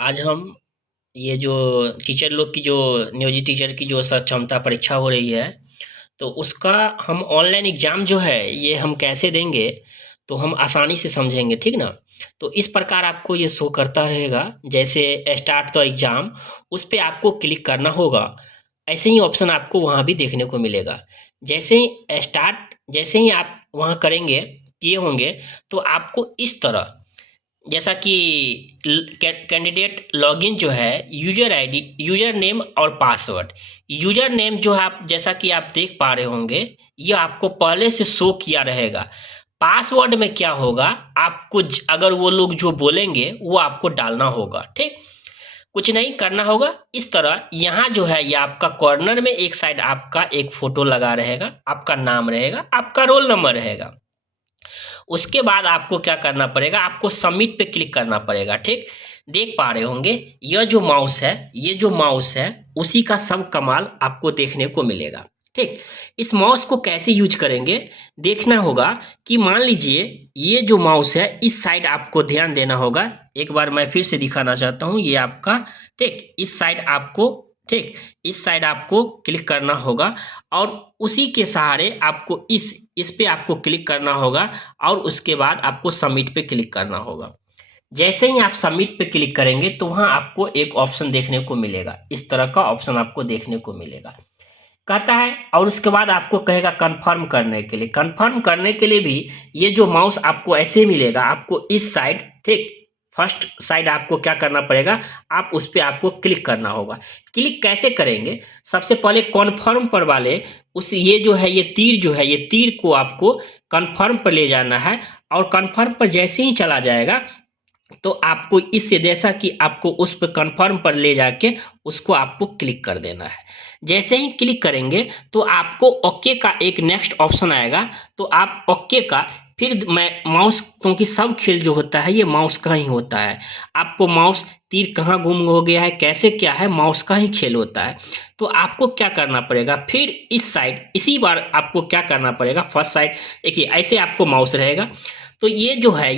आज हम ये जो टीचर लोग की जो नियोजित टीचर की जो क्षमता परीक्षा हो रही है, तो उसका हम ऑनलाइन एग्जाम जो है ये हम कैसे देंगे, तो हम आसानी से समझेंगे, ठीक ना। तो इस प्रकार आपको ये शो करता रहेगा, जैसे स्टार्ट द एग्जाम, उस पे आपको क्लिक करना होगा। ऐसे ही ऑप्शन आपको वहाँ भी देखने को मिलेगा। जैसे ही आप वहाँ करेंगे, किए होंगे, तो आपको इस तरह, जैसा कि कैंडिडेट लॉगिन जो है, यूजर आईडी, यूजर नेम और पासवर्ड। यूजर नेम जो है, आप जैसा कि आप देख पा रहे होंगे, ये आपको पहले से शो किया रहेगा। पासवर्ड में क्या होगा, आपको अगर वो लोग जो बोलेंगे वो आपको डालना होगा, ठीक। कुछ नहीं करना होगा, इस तरह यहाँ जो है ये आपका कॉर्नर में एक साइड आपका एक फोटो लगा रहेगा, आपका नाम रहेगा, आपका रोल नंबर रहेगा। उसके बाद आपको क्या करना पड़ेगा, आपको सबमिट पे क्लिक करना पड़ेगा, ठीक। देख पा रहे होंगे, यह जो माउस है, ये जो माउस है, उसी का सब कमाल आपको देखने को मिलेगा, ठीक। इस माउस को कैसे यूज करेंगे, देखना होगा कि मान लीजिए ये जो माउस है, इस साइड आपको ध्यान देना होगा। एक बार मैं फिर से दिखाना चाहता हूँ, ये आपका, ठीक, इस साइड आपको, ठीक, इस साइड आपको क्लिक करना होगा, और उसी के सहारे आपको इस पे आपको क्लिक करना होगा, और उसके बाद आपको सबमिट पे क्लिक करना होगा। जैसे ही आप सबमिट पे क्लिक करेंगे, तो वहां आपको एक ऑप्शन देखने को मिलेगा, इस तरह का ऑप्शन आपको देखने को मिलेगा। कहता है, और उसके बाद आपको कहेगा कंफर्म करने के लिए। कंफर्म करने के लिए भी ये जो माउस आपको ऐसे मिलेगा, आपको इस साइड, ठीक, फर्स्ट साइड आपको क्या करना पड़ेगा, आप उस पर आपको क्लिक करना होगा। क्लिक कैसे करेंगे, सबसे पहले कन्फर्म पर वाले उस, ये जो है, ये तीर जो है, ये तीर को आपको कन्फर्म पर ले जाना है, और कन्फर्म पर जैसे ही चला जाएगा, तो आपको इससे, जैसा कि आपको उस पर कन्फर्म पर ले जाके उसको आपको क्लिक कर देना है। जैसे ही क्लिक करेंगे, तो आपको ओके का एक नेक्स्ट ऑप्शन आएगा, तो आप ओके का, फिर मैं माउस, क्योंकि सब खेल जो होता है ये माउस का ही होता है। आपको माउस तीर कहाँ गुम हो गया है, कैसे क्या है, माउस का ही खेल होता है। तो आपको क्या करना पड़ेगा, फिर इस साइड, इसी बार आपको क्या करना पड़ेगा, फर्स्ट साइड, देखिए ऐसे आपको माउस रहेगा। तो ये जो है,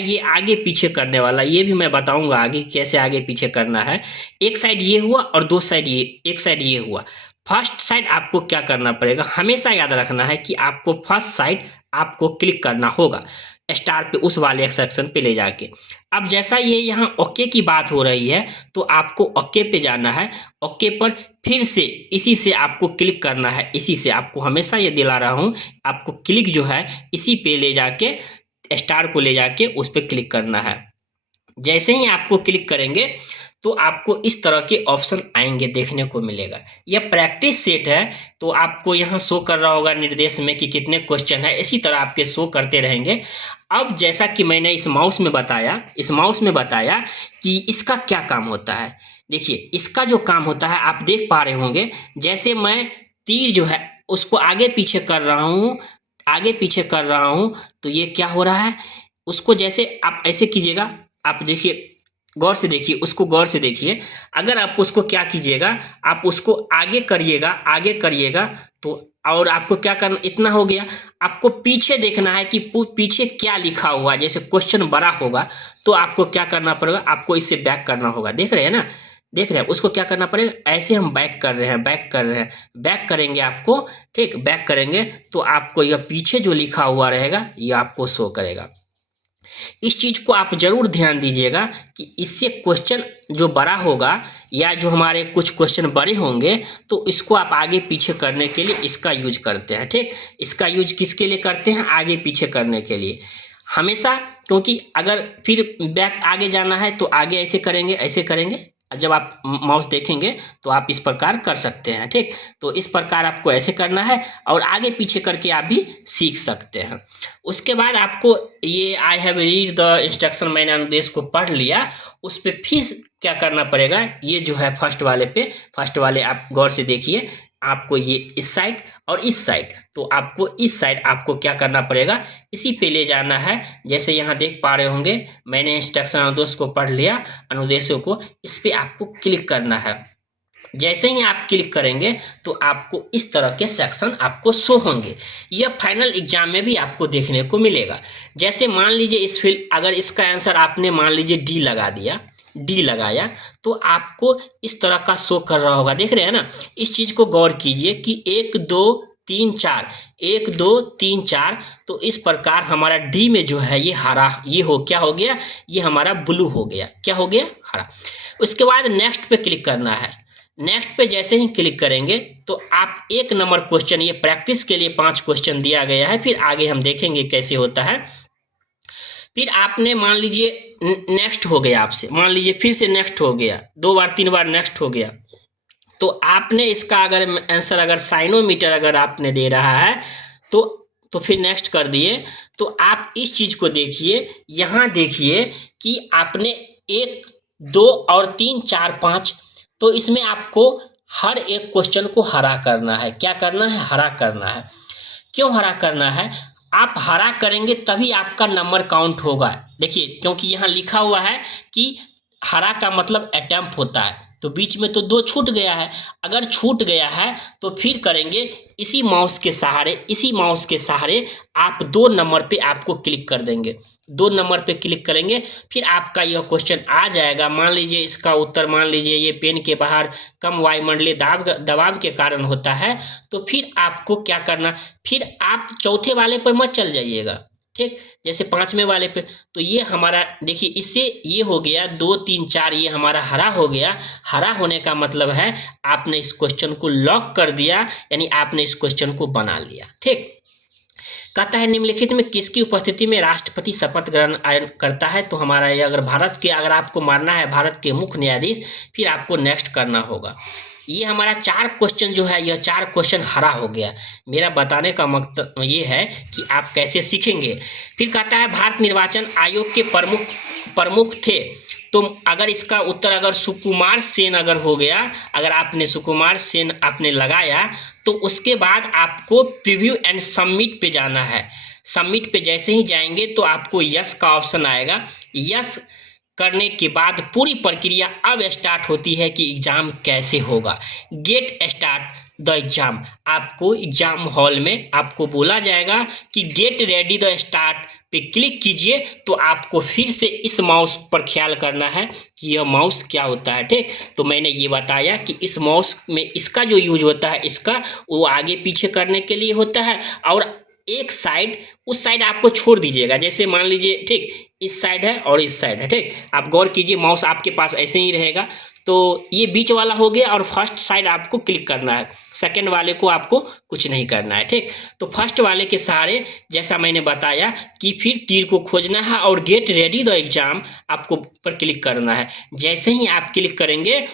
ये आगे पीछे करने वाला, ये भी मैं बताऊंगा आगे कैसे आगे पीछे करना है। एक साइड ये हुआ और दो साइड ये, एक साइड ये हुआ। फर्स्ट साइड आपको क्या करना पड़ेगा, हमेशा याद रखना है कि आपको फर्स्ट साइड आपको क्लिक करना होगा, स्टार पे, उस वाले सेक्शन पे ले जाके। अब जैसा ये यहाँ ओके की बात हो रही है, तो आपको ओके पे जाना है। ओके पर फिर से इसी से आपको क्लिक करना है, इसी से आपको हमेशा ये दिला रहा हूँ, आपको क्लिक जो है इसी पे ले जाके, स्टार को ले जाके उस पर क्लिक करना है। जैसे ही आपको क्लिक करेंगे, तो आपको इस तरह के ऑप्शन आएंगे, देखने को मिलेगा। यह प्रैक्टिस सेट है, तो आपको यहाँ शो कर रहा होगा निर्देश में कि कितने क्वेश्चन है, इसी तरह आपके शो करते रहेंगे। अब जैसा कि मैंने इस माउस में बताया कि इसका क्या काम होता है। देखिए, इसका जो काम होता है आप देख पा रहे होंगे, जैसे मैं तीर जो है उसको आगे पीछे कर रहा हूँ, आगे पीछे कर रहा हूँ, तो ये क्या हो रहा है, उसको जैसे आप ऐसे कीजिएगा, आप देखिए, गौर से देखिए, उसको गौर से देखिए। अगर आप उसको क्या कीजिएगा, आप उसको आगे करिएगा, आगे करिएगा, तो, और आपको क्या करना, इतना हो गया। आपको पीछे देखना है कि पीछे क्या लिखा हुआ है, जैसे क्वेश्चन बड़ा होगा, तो आपको क्या करना पड़ेगा, आपको इससे बैक करना होगा। देख रहे हैं ना, देख रहे हैं, उसको क्या करना पड़ेगा, ऐसे हम बैक कर रहे हैं, बैक कर रहे हैं, बैक करेंगे आपको, ठीक, बैक करेंगे, तो आपको यह पीछे जो लिखा हुआ रहेगा ये आपको शो करेगा। इस चीज को आप जरूर ध्यान दीजिएगा कि इससे क्वेश्चन जो बड़ा होगा, या जो हमारे कुछ क्वेश्चन बड़े होंगे, तो इसको आप आगे पीछे करने के लिए इसका यूज करते हैं, ठीक। इसका यूज किसके लिए करते हैं, आगे पीछे करने के लिए हमेशा। क्योंकि अगर फिर बैक आगे जाना है, तो आगे ऐसे करेंगे, ऐसे करेंगे। जब आप माउस देखेंगे, तो आप इस प्रकार कर सकते हैं, ठीक। तो इस प्रकार आपको ऐसे करना है, और आगे पीछे करके आप भी सीख सकते हैं। उसके बाद आपको ये I have read the instruction, मैंने अनुदेश को पढ़ लिया, उस पर फिर क्या करना पड़ेगा, ये जो है फर्स्ट वाले पे, फर्स्ट वाले आप गौर से देखिए, आपको ये इस साइड और इस साइड, तो आपको इस साइड आपको क्या करना पड़ेगा, इसी पे ले जाना है। जैसे यहाँ देख पा रहे होंगे, मैंने इंस्ट्रक्शन अनुदेश को पढ़ लिया, अनुदेशों को, इस पे आपको क्लिक करना है। जैसे ही आप क्लिक करेंगे तो आपको इस तरह के सेक्शन आपको शो होंगे। यह फाइनल एग्जाम में भी आपको देखने को मिलेगा। जैसे मान लीजिए इस फील्ड, अगर इसका आंसर आपने मान लीजिए डी लगा दिया, डी लगाया, तो आपको इस तरह का शो कर रहा होगा। देख रहे हैं ना, इस चीज को गौर कीजिए कि 1 2 3 4, 1 2 3 4, तो इस प्रकार हमारा डी में जो है ये हरा, ये हो क्या हो गया, ये हमारा ब्लू हो गया। क्या हो गया, हरा। उसके बाद नेक्स्ट पे क्लिक करना है। नेक्स्ट पे जैसे ही क्लिक करेंगे तो आप 1 नंबर क्वेश्चन, ये प्रैक्टिस के लिए 5 क्वेश्चन दिया गया है, फिर आगे हम देखेंगे कैसे होता है। फिर आपने मान लीजिए नेक्स्ट हो गया, आपसे मान लीजिए फिर से नेक्स्ट हो गया, 2 बार 3 बार नेक्स्ट हो गया, तो आपने इसका अगर आंसर, अगर साइनोमीटर अगर आपने दे रहा है तो फिर नेक्स्ट कर दिए। तो आप इस चीज को देखिए, यहां देखिए कि आपने 1 2 और 3 4 5, तो इसमें आपको हर एक क्वेश्चन को हरा करना है। क्या करना है, हरा करना है। क्यों हरा करना है, आप हरा करेंगे तभी आपका नंबर काउंट होगा। देखिए, क्योंकि यहाँ लिखा हुआ है कि हरा का मतलब अटेम्प्ट होता है, तो बीच में तो 2 छूट गया है। अगर छूट गया है तो फिर करेंगे इसी माउस के सहारे, इसी माउस के सहारे आप 2 नंबर पे आपको क्लिक कर देंगे। 2 नंबर पे क्लिक करेंगे, फिर आपका यह क्वेश्चन आ जाएगा। मान लीजिए इसका उत्तर, मान लीजिए ये पेन के बाहर कम वायुमंडलीय दबाव के कारण होता है, तो फिर आपको क्या करना, फिर आप चौथे वाले पर मत चल जाइएगा, ठीक, जैसे 5वें वाले पे। तो ये हमारा देखिए, इससे ये हो गया 2 3 4, ये हमारा हरा हो गया। हरा होने का मतलब है आपने इस क्वेश्चन को लॉक कर दिया, यानी आपने इस क्वेश्चन को बना लिया। ठीक, कहता है निम्नलिखित में किसकी उपस्थिति में राष्ट्रपति शपथ ग्रहण करता है। तो हमारा ये, अगर भारत के, अगर आपको मानना है भारत के मुख्य न्यायाधीश, फिर आपको नेक्स्ट करना होगा। ये हमारा 4 क्वेश्चन जो है, यह 4 क्वेश्चन हरा हो गया। मेरा बताने का मकसद ये है कि आप कैसे सीखेंगे। फिर कहता है भारत निर्वाचन आयोग के प्रमुख थे। तो अगर इसका उत्तर, अगर सुकुमार सेन अगर हो गया, अगर आपने सुकुमार सेन आपने लगाया, तो उसके बाद आपको प्रीव्यू एंड सबमिट पे जाना है। सबमिट पे जैसे ही जाएंगे तो आपको यस का ऑप्शन आएगा। यस करने के बाद पूरी प्रक्रिया अब स्टार्ट होती है कि एग्जाम कैसे होगा। गेट स्टार्ट द एग्जाम, आपको एग्जाम हॉल में आपको बोला जाएगा कि गेट रेडी द स्टार्ट पे क्लिक कीजिए। तो आपको फिर से इस माउस पर ख्याल करना है कि यह माउस क्या होता है। ठीक, तो मैंने ये बताया कि इस माउस में इसका जो यूज होता है, इसका वो आगे पीछे करने के लिए होता है, और एक साइड, उस साइड आपको छोड़ दीजिएगा। जैसे मान लीजिए, ठीक, इस साइड है और इस साइड है। ठीक, आप गौर कीजिए, माउस आपके पास ऐसे ही रहेगा। तो ये बीच वाला हो गया, और फर्स्ट साइड आपको क्लिक करना है, सेकंड वाले को आपको कुछ नहीं करना है। ठीक, तो फर्स्ट वाले के सहारे, जैसा मैंने बताया कि फिर तीर को खोजना है और गेट रेडी द एग्जाम आपको पर क्लिक करना है। जैसे ही आप क्लिक करेंगे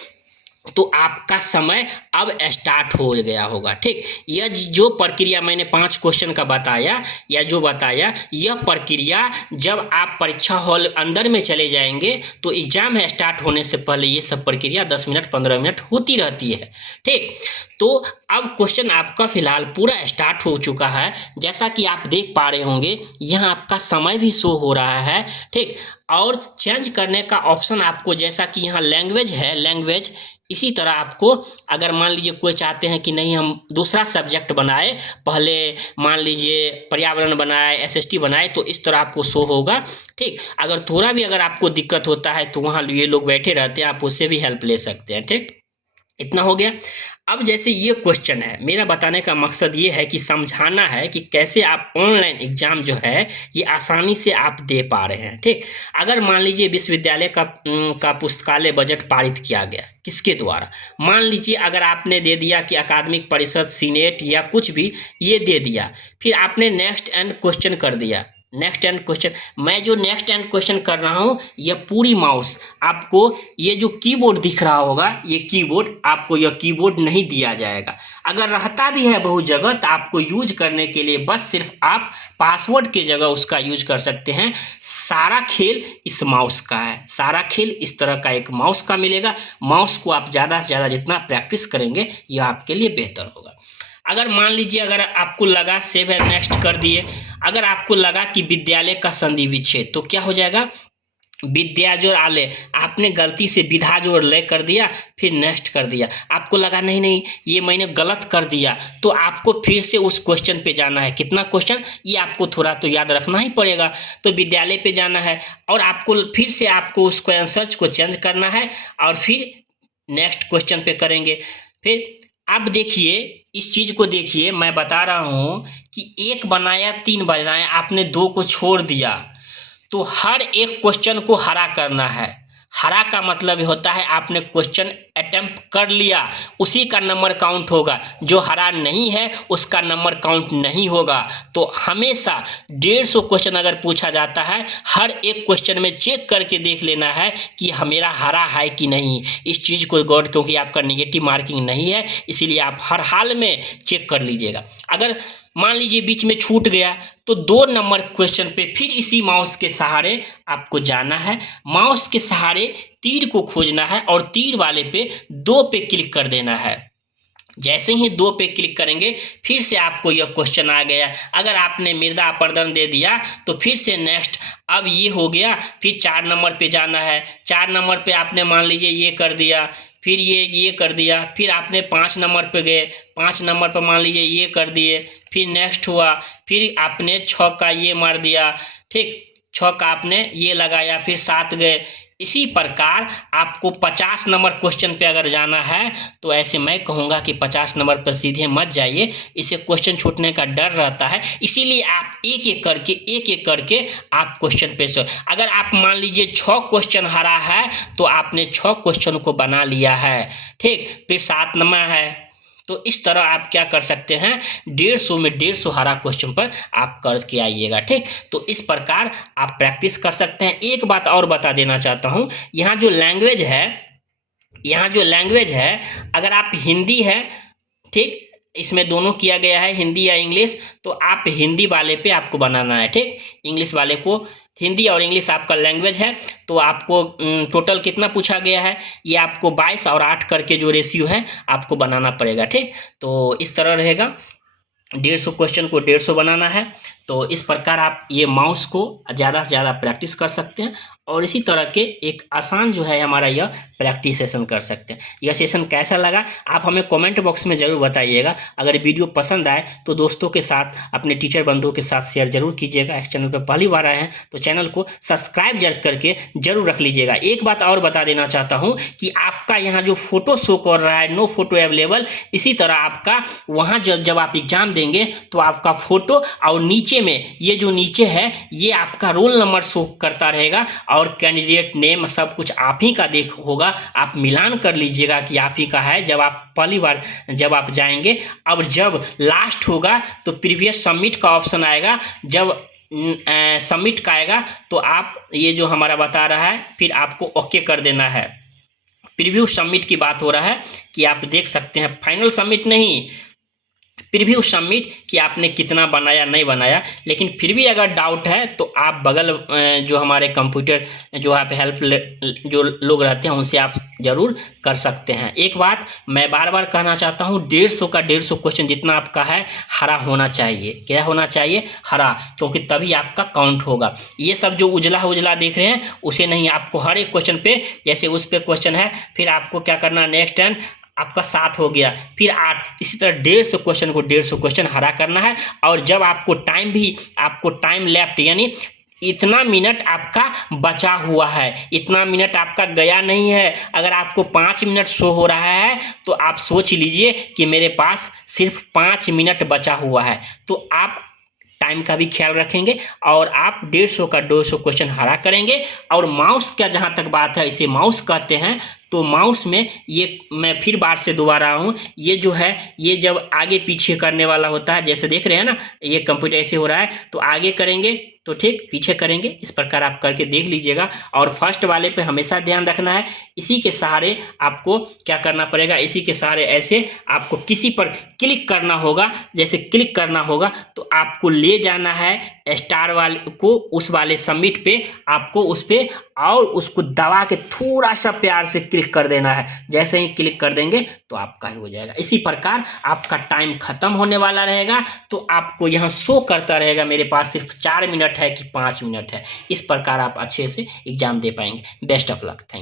तो आपका समय अब स्टार्ट हो गया होगा। ठीक, यह जो प्रक्रिया मैंने 5 क्वेश्चन का बताया, या जो बताया, यह प्रक्रिया जब आप परीक्षा हॉल अंदर में चले जाएंगे तो एग्जाम स्टार्ट होने से पहले ये सब प्रक्रिया 10 मिनट 15 मिनट होती रहती है। ठीक, तो अब क्वेश्चन आपका फिलहाल पूरा स्टार्ट हो चुका है। जैसा कि आप देख पा रहे होंगे, यहाँ आपका समय भी शो हो रहा है। ठीक, और चेंज करने का ऑप्शन आपको, जैसा कि यहाँ लैंग्वेज है, लैंग्वेज, इसी तरह आपको, अगर मान लीजिए कोई चाहते हैं कि नहीं हम दूसरा सब्जेक्ट बनाए, पहले मान लीजिए पर्यावरण बनाए, एसएसटी बनाए, तो इस तरह आपको शो होगा। ठीक, अगर थोड़ा भी अगर आपको दिक्कत होता है तो वहाँ ये लोग बैठे रहते हैं, आप उससे भी हेल्प ले सकते हैं। ठीक, इतना हो गया। अब जैसे ये क्वेश्चन है, मेरा बताने का मकसद ये है कि समझाना है कि कैसे आप ऑनलाइन एग्जाम जो है ये आसानी से आप दे पा रहे हैं। ठीक, अगर मान लीजिए विश्वविद्यालय का पुस्तकालय बजट पारित किया गया, किसके द्वारा, मान लीजिए अगर आपने दे दिया कि अकादमिक परिषद, सीनेट या कुछ भी ये दे दिया, फिर आपने नेक्स्ट एंड क्वेश्चन कर दिया। नेक्स्ट एंड क्वेश्चन, मैं जो नेक्स्ट एंड क्वेश्चन कर रहा हूँ, यह पूरी माउस आपको, ये जो कीबोर्ड दिख रहा होगा, ये कीबोर्ड आपको, यह कीबोर्ड नहीं दिया जाएगा। अगर रहता भी है बहुत जगह, तो आपको यूज करने के लिए बस सिर्फ आप पासवर्ड के जगह उसका यूज कर सकते हैं। सारा खेल इस माउस का है, सारा खेल इस तरह का एक माउस का मिलेगा। माउस को आप ज़्यादा से ज़्यादा जितना प्रैक्टिस करेंगे, यह आपके लिए बेहतर होगा। अगर मान लीजिए, अगर आपको लगा सेव एंड नेक्स्ट कर दिए, अगर आपको लगा कि विद्यालय का संधि विच्छेद, तो क्या हो जाएगा, विद्या जोड़ आले, आपने गलती से विधा जोड़ ले कर दिया, फिर नेक्स्ट कर दिया, आपको लगा नहीं नहीं ये मैंने गलत कर दिया, तो आपको फिर से उस क्वेश्चन पे जाना है। कितना क्वेश्चन, ये आपको थोड़ा तो याद रखना ही पड़ेगा। तो विद्यालय पे जाना है और आपको फिर से आपको उसको आंसर को चेंज करना है और फिर नेक्स्ट क्वेश्चन पे करेंगे। फिर अब देखिए इस चीज को देखिए, मैं बता रहा हूं कि 1 बनाया 3 बनाया, आपने 2 को छोड़ दिया, तो हर एक क्वेश्चन को हरा करना है। हरा का मतलब होता है आपने क्वेश्चन अटेम्प्ट कर लिया, उसी का नंबर काउंट होगा, जो हरा नहीं है उसका नंबर काउंट नहीं होगा। तो हमेशा 150 क्वेश्चन अगर पूछा जाता है, हर एक क्वेश्चन में चेक करके देख लेना है कि मेरा हरा है कि नहीं। इस चीज़ को गौर, क्योंकि आपका नेगेटिव मार्किंग नहीं है, इसीलिए आप हर हाल में चेक कर लीजिएगा। अगर मान लीजिए बीच में छूट गया, तो 2 नंबर क्वेश्चन पे फिर इसी माउस के सहारे आपको जाना है। माउस के सहारे तीर को खोजना है और तीर वाले पे 2 पे क्लिक कर देना है। जैसे ही 2 पे क्लिक करेंगे, फिर से आपको यह क्वेश्चन आ गया। अगर आपने मृदा अपरदन दे दिया तो फिर से नेक्स्ट, अब ये हो गया, फिर 4 नंबर पे जाना है। 4 नंबर पे आपने मान लीजिए ये कर दिया, फिर ये कर दिया, फिर आपने 5 नंबर पे गए, 5 नंबर पर मान लीजिए ये कर दिए, फिर नेक्स्ट हुआ, फिर आपने 6 का ये मार दिया, ठीक, 6 का आपने ये लगाया, फिर 7 गए। इसी प्रकार आपको 50 नंबर क्वेश्चन पे अगर जाना है तो ऐसे मैं कहूँगा कि 50 नंबर पर सीधे मत जाइए, इसे क्वेश्चन छूटने का डर रहता है, इसीलिए आप एक एक करके आप क्वेश्चन पे से, अगर आप मान लीजिए 6 क्वेश्चन हरा है तो आपने 6 क्वेश्चन को बना लिया है, ठीक, फिर 7 नंबर है। तो इस तरह आप क्या कर सकते हैं, 150 में 150 हरा क्वेश्चन पर आप करके आइएगा, ठीक। तो इस प्रकार आप प्रैक्टिस कर सकते हैं। एक बात और बता देना चाहता हूँ, यहाँ जो लैंग्वेज है, अगर आप हिंदी है, ठीक, इसमें दोनों किया गया है, हिंदी या इंग्लिश, तो आप हिंदी वाले पे आपको बनाना है, ठीक। इंग्लिश वाले को, हिंदी और इंग्लिश आपका लैंग्वेज है, तो आपको टोटल कितना पूछा गया है, ये आपको 22 और 8 करके जो रेशियो है आपको बनाना पड़ेगा, ठीक। तो इस तरह रहेगा, 150 क्वेश्चन को 150 बनाना है। तो इस प्रकार आप ये माउस को ज़्यादा से ज़्यादा प्रैक्टिस कर सकते हैं और इसी तरह के एक आसान जो है हमारा यह प्रैक्टिस सेशन कर सकते हैं। यह सेशन कैसा लगा आप हमें कमेंट बॉक्स में ज़रूर बताइएगा। अगर वीडियो पसंद आए तो दोस्तों के साथ, अपने टीचर बंधुओं के साथ शेयर जरूर कीजिएगा। इस चैनल पर पहली बार आए हैं तो चैनल को सब्सक्राइब करके जरूर रख लीजिएगा। एक बात और बता देना चाहता हूँ कि आपका यहाँ जो फोटो शो कर रहा है, नो फोटो अवेलेबल, इसी तरह आपका वहाँ जब आप एग्जाम देंगे तो आपका फोटो और नीचे में ये जो नीचे है ये आपका रोल नंबर शो करता रहेगा और कैंडिडेट नेम सब कुछ आप ही का देख होगा। आप मिलान कर लीजिएगा कि आप ही का है जब आप पहली बार जब आप जाएंगे। अब जब लास्ट होगा तो प्रीवियस सबमिट का ऑप्शन आएगा, जब सबमिट का आएगा तो आप ये जो हमारा बता रहा है फिर आपको ओके कर देना है। प्रीव्यू सबमिट की बात हो रहा है कि आप देख सकते हैं, फाइनल सबमिट नहीं, प्रीव्यू सबमिट कि आपने कितना बनाया नहीं बनाया। लेकिन फिर भी अगर डाउट है तो आप बगल जो हमारे कंप्यूटर जो आप हेल्प जो लोग रहते हैं उनसे आप ज़रूर कर सकते हैं। एक बात मैं बार बार कहना चाहता हूँ, 150 का 150 क्वेश्चन जितना आपका है हरा होना चाहिए। क्या होना चाहिए? हरा, क्योंकि तभी आपका काउंट होगा। ये सब जो उजला देख रहे हैं उसे नहीं, आपको हर एक क्वेश्चन पे, जैसे उस पर क्वेश्चन है फिर आपको क्या करना, नेक्स्ट एंड आपका 7 हो गया, फिर 8, इसी तरह 150 क्वेश्चन को 150 क्वेश्चन हरा करना है। और जब आपको टाइम लेफ्ट, यानी इतना मिनट आपका बचा हुआ है, इतना मिनट आपका गया नहीं है। अगर आपको 5 मिनट शो हो रहा है तो आप सोच लीजिए कि मेरे पास सिर्फ 5 मिनट बचा हुआ है। तो आप टाइम का भी ख्याल रखेंगे और आप 150 का 200 क्वेश्चन हरा करेंगे। और माउस का जहाँ तक बात है, इसे माउस कहते हैं, तो माउस में ये मैं फिर बार से दोबारा हूँ, ये जो है ये जब आगे पीछे करने वाला होता है, जैसे देख रहे हैं ना ये कंप्यूटर ऐसे हो रहा है, तो आगे करेंगे तो ठीक, पीछे करेंगे, इस प्रकार आप करके देख लीजिएगा। और फर्स्ट वाले पे हमेशा ध्यान रखना है, इसी के सहारे आपको क्या करना पड़ेगा, इसी के सहारे ऐसे आपको किसी पर क्लिक करना होगा। जैसे क्लिक करना होगा तो आपको ले जाना है स्टार वाले को, उस वाले सबमिट पे आपको उस पर, और उसको दबा के थोड़ा सा प्यार से क्लिक कर देना है। जैसे ही क्लिक कर देंगे तो आपका ही हो जाएगा। इसी प्रकार आपका टाइम खत्म होने वाला रहेगा, तो आपको यहाँ शो करता रहेगा मेरे पास सिर्फ 4 मिनट मिनट है कि 5 मिनट है, इस प्रकार आप अच्छे से एग्ज़ाम दे पाएंगे। Best of luck. Thank you.